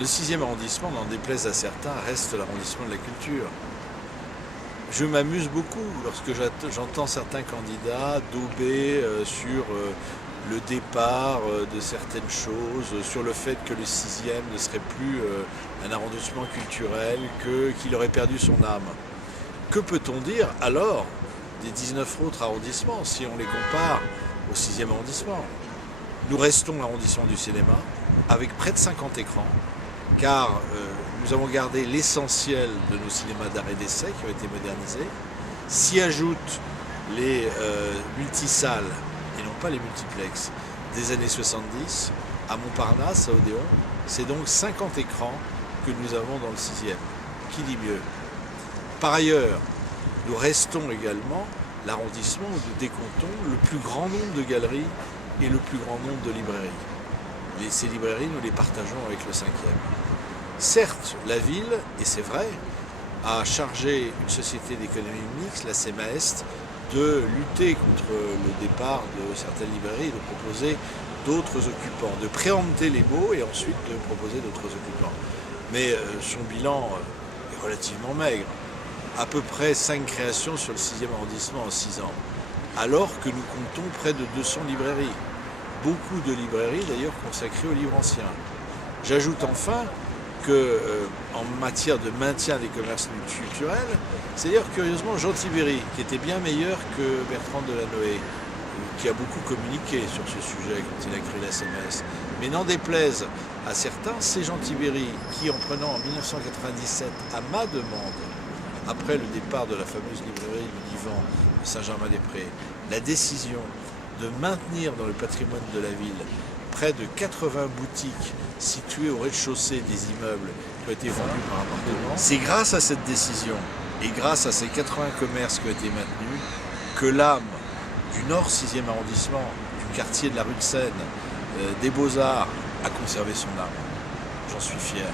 Le 6e arrondissement, n'en déplaise à certains, reste l'arrondissement de la culture. Je m'amuse beaucoup lorsque j'entends certains candidats dauber sur le départ de certaines choses, sur le fait que le 6e ne serait plus un arrondissement culturel, qu'il aurait perdu son âme. Que peut-on dire alors des 19 autres arrondissements si on les compare au 6e arrondissement? Nous restons l'arrondissement du cinéma avec près de 50 écrans, car nous avons gardé l'essentiel de nos cinémas d'arrêt d'essai qui ont été modernisés. S'y ajoutent les multisalles, et non pas les multiplex, des années 70, à Montparnasse, à Odéon. C'est donc 50 écrans que nous avons dans le 6e. Qui dit mieux? Par ailleurs, nous restons également l'arrondissement où nous décomptons le plus grand nombre de galeries et le plus grand nombre de librairies. Ces librairies, nous les partageons avec le 5e. Certes, la ville, et c'est vrai, a chargé une société d'économie mixte, la CEMAEST, de lutter contre le départ de certaines librairies et de proposer d'autres occupants, de préempter les baux et ensuite de proposer d'autres occupants. Mais son bilan est relativement maigre. À peu près 5 créations sur le 6e arrondissement en 6 ans, alors que nous comptons près de 200 librairies. Beaucoup de librairies d'ailleurs consacrées aux livres anciens. J'ajoute enfin que en matière de maintien des commerces culturels, c'est-à-dire curieusement Jean Tibéry, qui était bien meilleur que Bertrand Delanoë, qui a beaucoup communiqué sur ce sujet quand il a créé la CMS. Mais n'en déplaise à certains, c'est Jean Tibéry qui, en prenant en 1997, à ma demande, après le départ de la fameuse librairie du Divan de Saint-Germain-des-Prés, la décision de maintenir dans le patrimoine de la ville près de 80 boutiques situées au rez-de-chaussée des immeubles qui ont été vendus par appartement. C'est grâce à cette décision et grâce à ces 80 commerces qui ont été maintenus que l'âme du Nord 6e arrondissement, du quartier de la rue de Seine, des Beaux-Arts a conservé son âme. J'en suis fier.